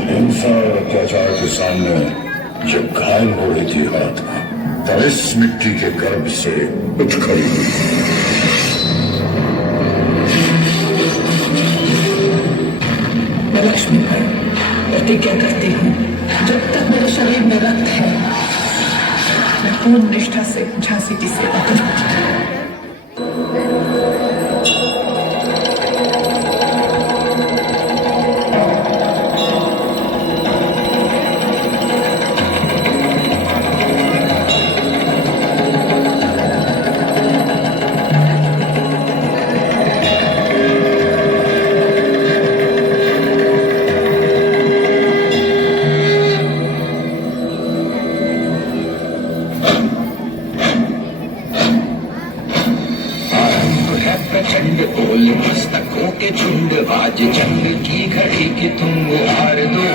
हिंसा और अत्याचार के सामने जब घायल हो रही थी आत्मा, तब इस मिट्टी के गर्भ से उठ खड़ी हुई। मैं लक्ष्मी पर प्रतिज्ञा करती हूँ, जब तक मेरे शरीर में रक्त है, मैं पूर्ण निष्ठा से झांसी की सेवा करूँगी। प्रचंड बोल मस्तकों के झुंड, बाज जंग की घड़ी की तुम उतार दो।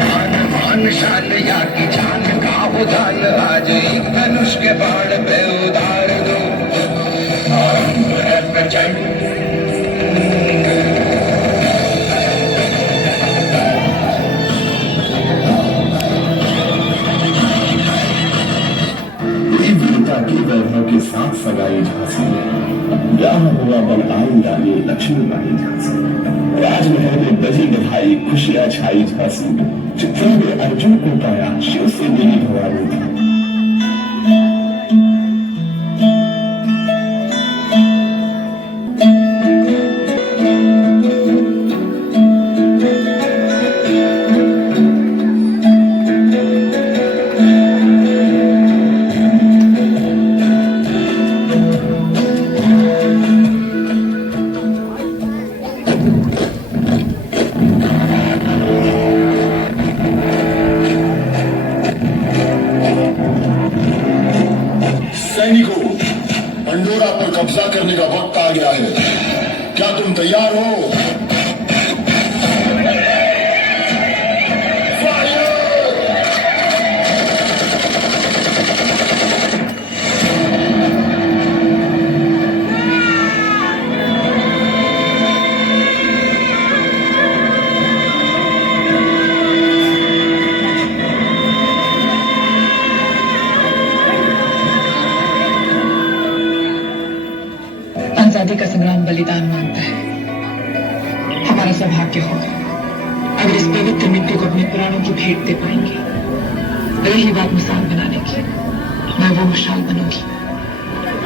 मान मान शान या की जान का उदान, आज एक धनुष के बाण पे उतार दो। आरंभ है प्रचंड की वैभव के साथ सगाई झांसी, यहाँ हुआ बन आई रानी लक्ष्मीबाई झांसी। राजमहल में बजी बधाई, खुशियां छाई झांसी। चित्रों में अर्जुन को पाया, शिव से मिली भवानी थी। सैनिकों, पंडोरा पर कब्जा करने का वक्त आ गया है। क्या तुम तैयार हो? आजादी का संग्राम बलिदान मांगता है। हमारा सौभाग्य होगा अगर इस पवित्र मिट्टी को अपने प्राणों की भेंट दे पाएंगे। रही बात मिसाल बनाने की, मैं वो मिसाल बनूंगी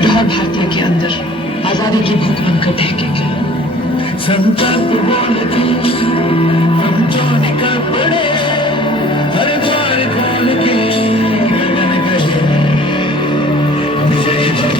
जो हर भारतीय के अंदर आजादी की भूख बनकर दहकेगी। संकल्प बोलती हम जो निकल पड़े, हर द्वार खोल के गगन गए। विजय भव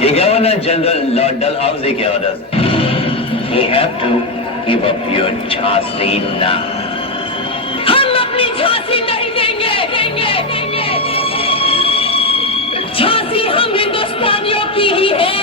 The Governor General Lord Dalhousie orders. You have to give up your Jhansi now. हम अपनी झांसी नहीं देंगे। झांसी हम हिंदुस्तानियों की ही है।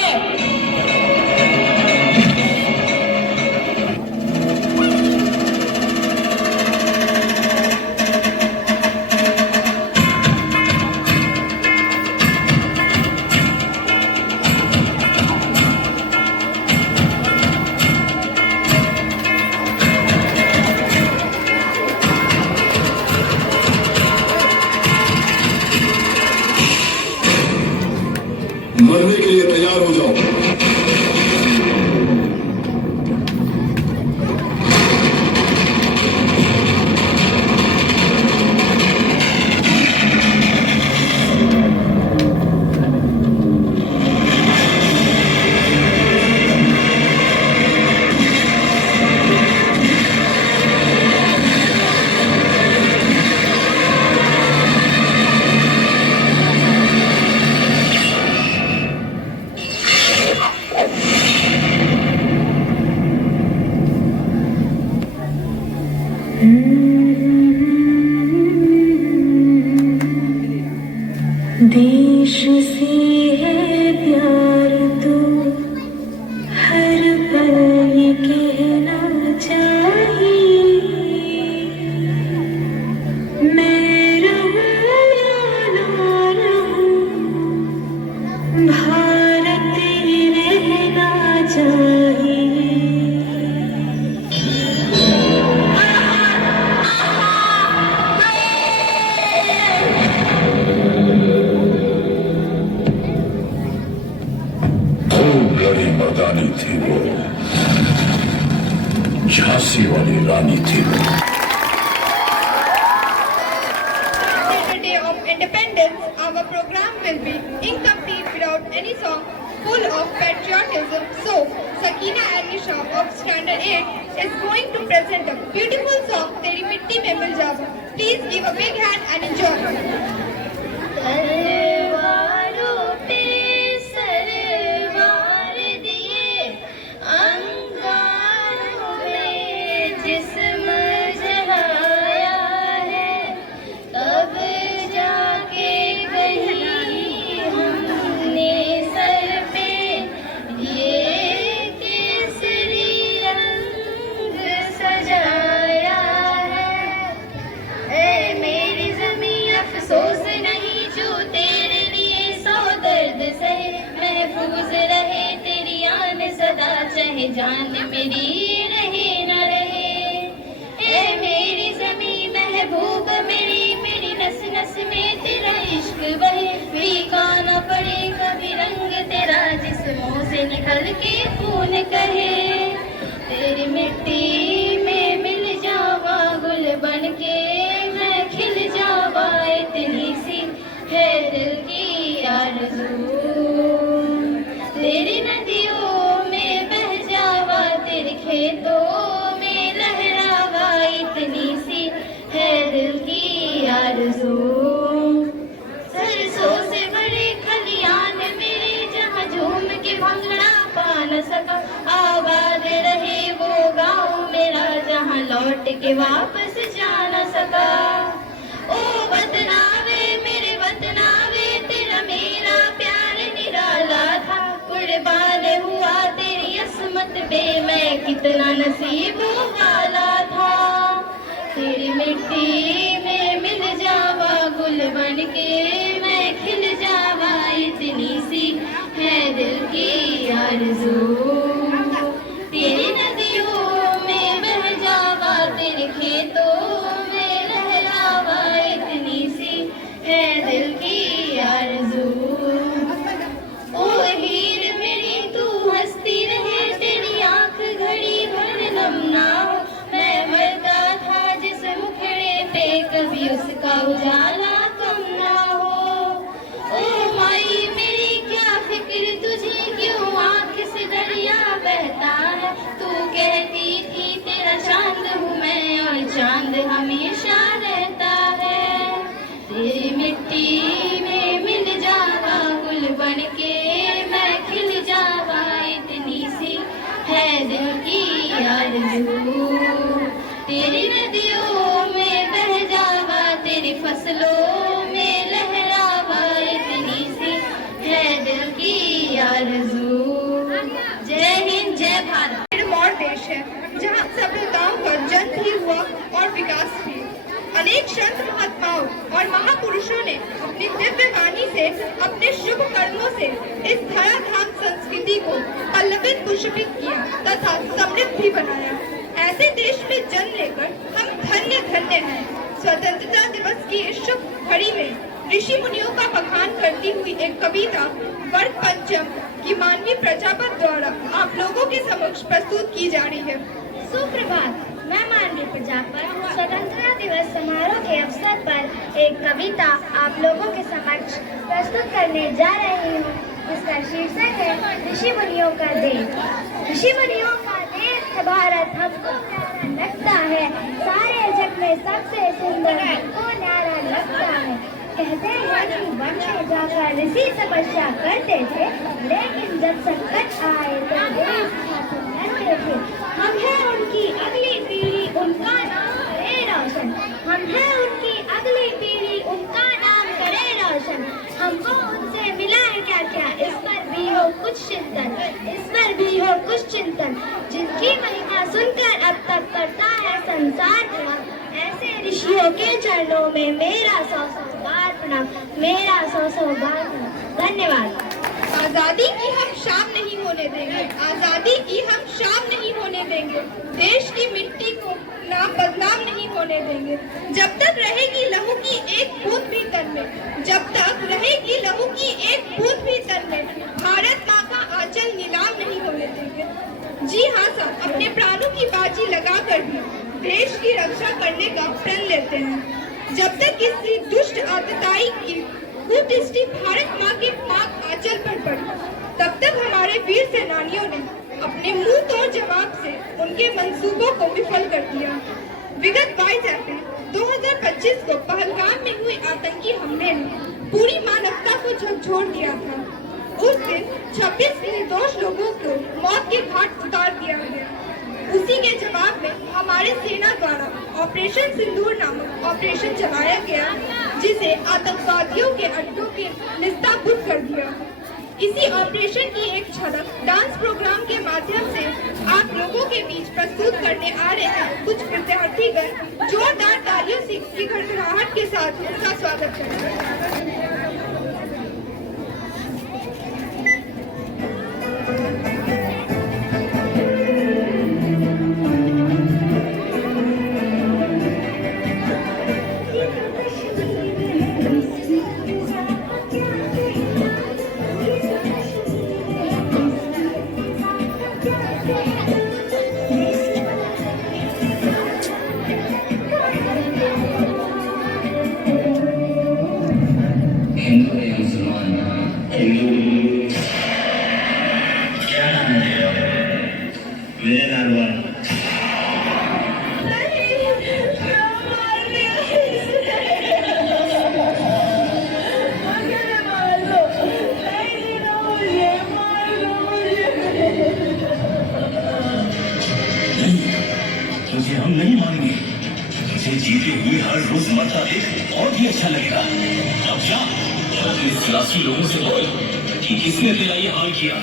मरने के लिए तैयार हो जाओ। देश से है प्यार तो हर पल ये कहना चाहिए, मैं रहूं या ना रहूं, भारत ही रहना चाहिए। बड़ी मर्दानी थी वो, झांसी वाली रानी थी वो। The day of independence, our program will be incomplete without any song full of patriotism. So, Sakina Alisha of Standard 8 is going to present a beautiful song, Teri Mitti Mein Mil Jawa. Please give a big hand and enjoy. जान मेरी रहे न रहे, ए मेरी ज़मीं महबूब मेरी नस नस में तेरा इश्क बहे, फीका न पड़े कभी रंग तेरा जिस्मों से निकल के खून कहे, तेरी मिट्टी में मिल जावा गुल बन के मैं खिल जावा, इतनी सी है दिल की आरज़ू, तेरी नदियों खेतों में लहरावा, इतनी सी है दिल की आरज़ू, सरसों से बड़े खलियान मेरे जहाँ झूम के भंगड़ा पा न सका, आबाद रहे वो गाँव मेरा जहाँ लौट के वापस जा न सका, ओ वतनावे मेरे वतनावे तेरा मेरा प्यार निराला था, कुर्बान हुआ तेरी असमत पे मैं कितना नसीब वाला था, तेरी मिट्टी में मिल जावा गुल बन के मैं खिल जावा, इतनी सी है दिल की आरज़ू, तेरी नदियों में बह जावा तेरे खेतों में लहरावा, इतनी सी है दिल की आरज़ू, ओ हीर मेरी तू हंसती रहे तेरी आंख घड़ी भर नम ना हो, मैं मरता था जिस मुखड़े पे कभी उसका उजाला कम ना हो, ओ माई मेरी क्या फिक्र तुझे क्यों आंख से दरिया भी हुआ और विकास भी। अनेक संत महात्माओं और महापुरुषों ने अपनी दिव्य वाणी से, अपने शुभ कर्मों से इस धराधाम संस्कृति को पल्लवित पुष्पित किया तथा समृद्ध भी बनाया। ऐसे देश में जन्म लेकर हम धन्य धन्य हैं। स्वतंत्रता दिवस की इस शुभ घड़ी में ऋषि मुनियों का बखान करती हुई एक कविता वर्ग पंचम की मानवी प्रजापत द्वारा आप लोगों के समक्ष प्रस्तुत की जा रही है। सुप्रभात, मैं मानवी प्रजापत स्वतंत्रता दिवस समारोह के अवसर पर एक कविता आप लोगों के समक्ष प्रस्तुत करने जा रही हूँ। इसका शीर्षक है ऋषि मुनियों का देश। ऋषि मुनियों का देश है भारत, हमको प्यारा लगता है, सारे जग में सबसे सुंदर हमको न्यारा लगता है। कहते हैं कि वन में जाकर ऋषि तपस्या करते थे, लेकिन जब संकट आए तो देश खातिर लड़ते थे। हम हैं उनकी अगली पीढ़ी, उनका नाम करे रोशन। हम हैं उनकी अगली पीढ़ी, उनका नाम करे रोशन। हमको उनसे मिला है क्या क्या, इस पर भी हो कुछ चिंतन, इस पर भी हो कुछ चिंतन। जिनकी महिमा सुनकर अब तक करता है संसार प्रणाम, ऐसे ऋषियों के चरणों में मेरा सौ बार प्रणाम, मेरा सौ बार प्रणाम। धन्यवाद। आजादी की हम शाम नहीं होने देंगे, आजादी की हम शाम नहीं होने देंगे। देश की मिट्टी को नाम बदनाम नहीं होने देंगे। जब तक रहेगी लहू की एक बूंद भी तन में, जब तक रहेगी लहू की एक बूंद भी तन में, भारत माँ का आंचल नीलाम नहीं होने देंगे। जी हाँ साहब, अपने प्राणों की बाजी लगाकर भी देश की रक्षा करने का प्रण लेते हैं। जब तक किसी दुष्ट आतताई की कुदृष्टि भारत माँ के पाक आंचल पर पड़ी, तब तक हमारे वीर सेनानियों ने अपने मुंह तोड़ जवाब से उनके मंसूबों को विफल कर दिया। विगत 22 अप्रैल 2025 को पहलगाम में हुए आतंकी हमले ने पूरी मानवता को झकझोर दिया था। उस दिन 26 निर्दोष लोगों को मौत के घाट उतार दिया गया। उसी के जवाब में हमारे सेना द्वारा ऑपरेशन सिंदूर नामक ऑपरेशन चलाया गया, जिसे आतंकवादियों के अड्डों के निस्ताबूद कर दिया। इसी ऑपरेशन की एक झलक डांस प्रोग्राम के माध्यम से आप लोगों के बीच प्रस्तुत करने आ रहे हैं। कुछ विद्यार्थीगण जोरदार तालियों की गड़गड़ाहट के साथ उनका स्वागत करते हैं। तुझे हम नहीं मानेंगे। तुझे जीते हुए हर रोज मरता देख और भी अच्छा लगेगा। अब जा अपने सियासी लोगों से बोल कि किसने तेरा ये हाल किया।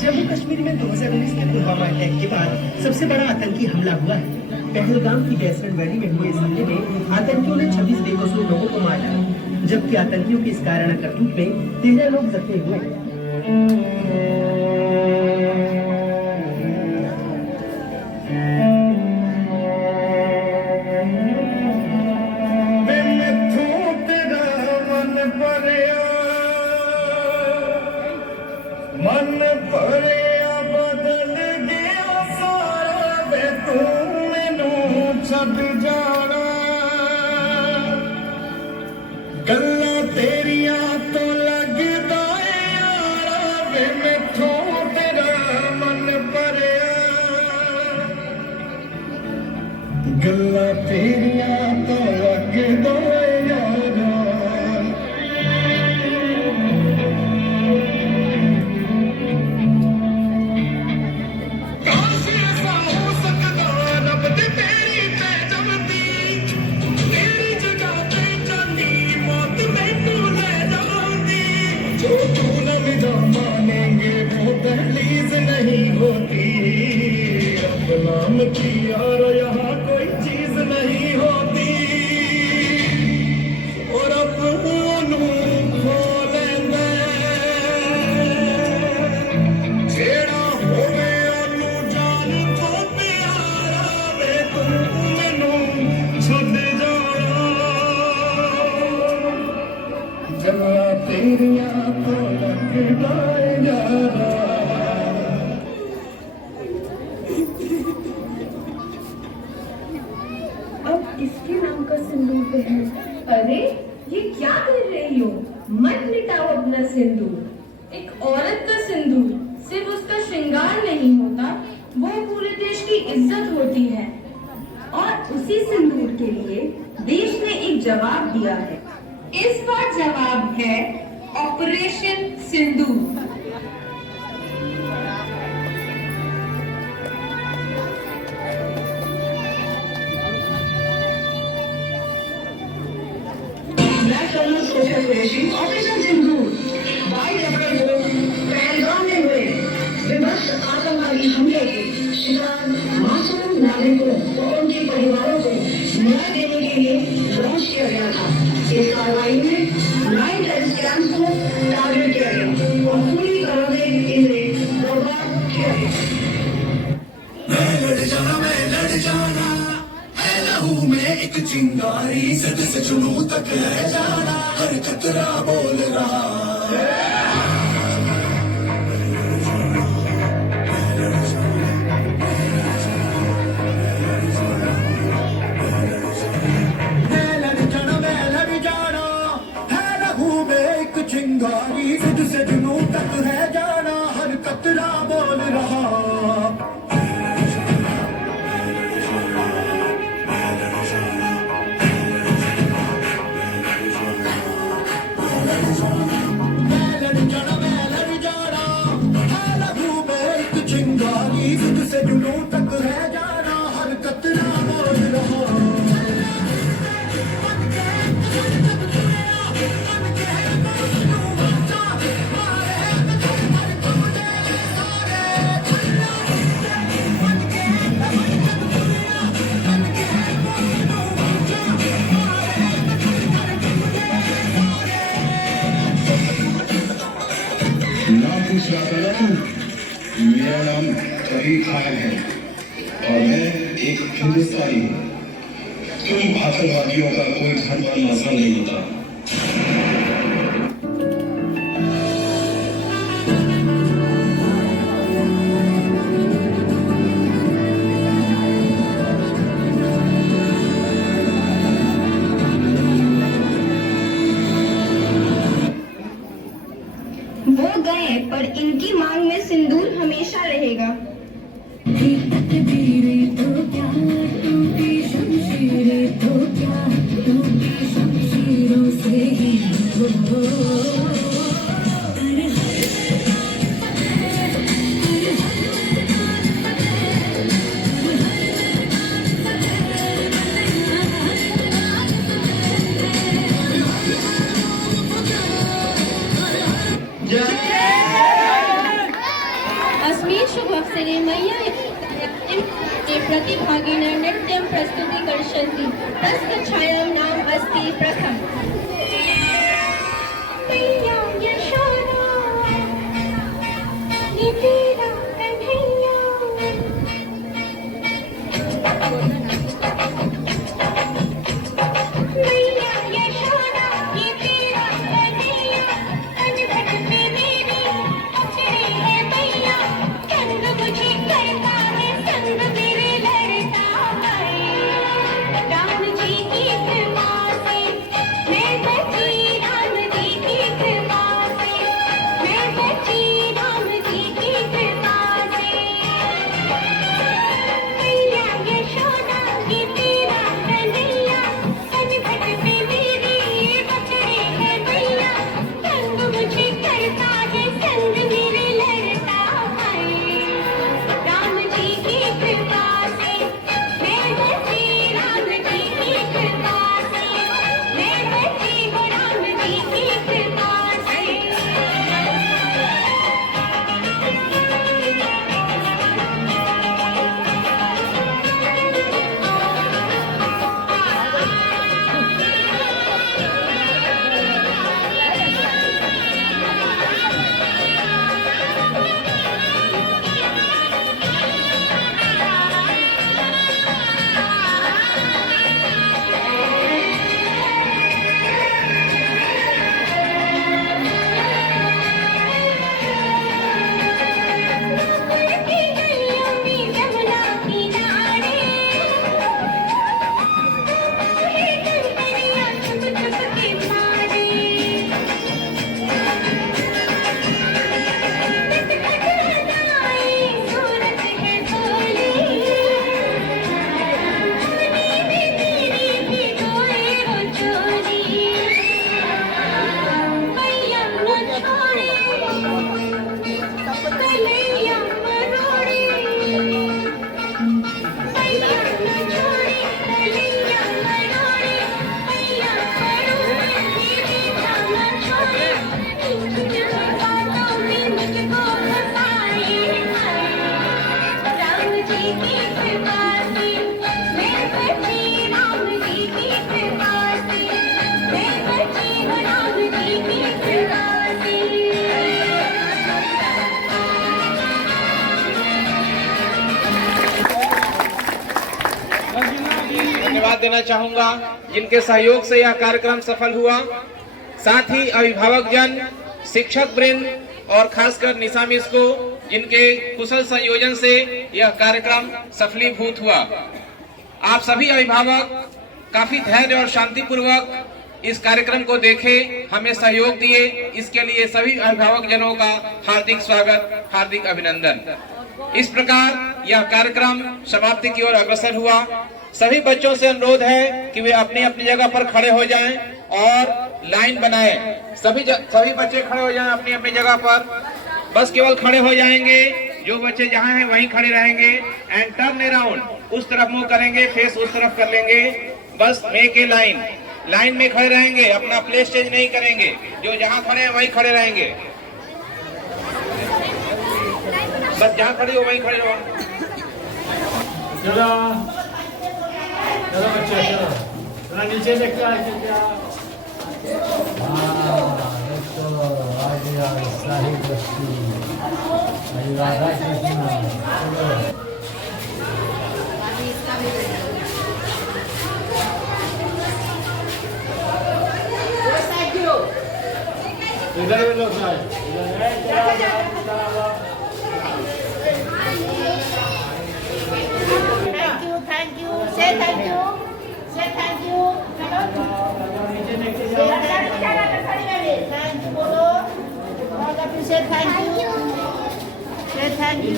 जम्मू कश्मीर में 2019 के पुलवामा अटैक के बाद सबसे बड़ा आतंकी हमला हुआ है। पहलगाम की बेसमेंट वैली में हुए इस हमले में आतंकियों ने 26 बेकसूर लोगों को मार डाला, जबकि आतंकियों की इस कायराना करतूत में 13 लोग जख्मी हुए। मन भरिया बदल गया सारा वे तू मैनू छड़ जाना गल्लां तेरिया तो लगदा यारा वे मैथों तेरी आंखों में पाएगा। अब किसके नाम का सिंदूर पहनूं? अरे ये क्या कर रही हो? मत मिटाओ अपना सिंदूर। एक औरत का सिंदूर सिर्फ उसका श्रृंगार नहीं होता, वो पूरे देश की इज्जत होती है। और उसी सिंदूर के लिए देश ने एक जवाब दिया है। इस बार जवाब है ऑपरेशन सिंदूर। ऑपरेशन सिंदूर 22 अप्रैल को पहलगाम में हुए विभत्स आतंकवादी हमले के शिकार मासूम नागरिकों और उनके परिवारों को न्याय देने के लिए लॉन्च किया गया था। इस कार्रवाई में 9 टेररिस्ट कैंप को टारगेट किया गया और पूरी तरह से इन्हें बर्बाद किया गया। मैं लड़ जाना है लहू में एक चिंगारी, सद से जुनूं तक है जाना, हर खतरा बोल रहा मैं लड़ जाना है लहू में एक चिंगारी, सद से जुनूं तक है जाना, हर खतरा बोल रहा। मेरा नाम कबीर खान है और मैं एक हिंदुस्तानी हूँ। तुम आतंकवादियों का कोई धर्म और मजहब नहीं होता। वो गए पर इनकी मांग में सिंदूर हमेशा रहेगा। अस्मिन् शुभ अवसरे मह्यं प्रतिभागिनः नृत्यं प्रस्तुतीकरिष्यन्ति। तस्य छायां नाम अस्ति प्रथम। राम जी की कृपा से मैं देना चाहूंगा जिनके सहयोग से यह कार्यक्रम सफल हुआ। साथ ही अभिभावक जन, शिक्षक वृंद और खासकर निशा मिस को जिनके कुशल संयोजन से यह कार्यक्रम सफलीभूत हुआ। आप सभी अभिभावक काफी धैर्य और शांतिपूर्वक इस कार्यक्रम को देखे, हमें सहयोग दिए, इसके लिए सभी अभिभावक जनों का हार्दिक स्वागत, हार्दिक अभिनंदन। इस प्रकार यह कार्यक्रम समाप्ति की ओर अग्रसर हुआ। सभी बच्चों से अनुरोध है कि वे अपनी अपनी जगह पर खड़े हो जाएं और लाइन बनाएं। सभी बच्चे खड़े हो जाएं अपनी अपनी जगह पर, बस केवल खड़े हो जाएंगे। जो बच्चे जहां हैं वहीं खड़े रहेंगे एंड टर्न अराउंड, उस तरफ मुंह करेंगे, फेस उस तरफ कर लेंगे। बस मेक ए लाइन में खड़े रहेंगे, अपना प्लेस चेंज नहीं करेंगे। जो जहां खड़े हैं वहीं खड़े रहेंगे, बस जहां खड़े हो वहीं खड़े रहो। चलो बच्चे चलो, थोड़ा नीचे देखते हैं। राधा कृष्ण इधर लोग Thank you. Say thank you. Say thank you. Thank you, bolo. All of you say thank you. Say thank you.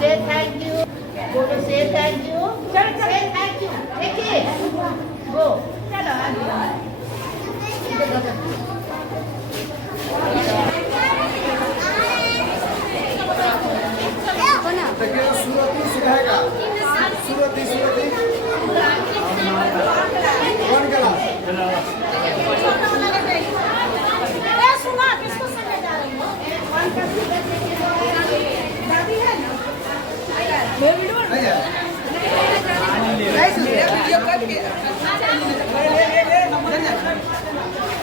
Say thank you. Bolo, say thank you. Say thank you. Okay. Go. Surti सिखाएगा, सूरती कौन गला सुना किसको समझ आ रही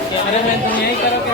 cameraman तुम यही करो।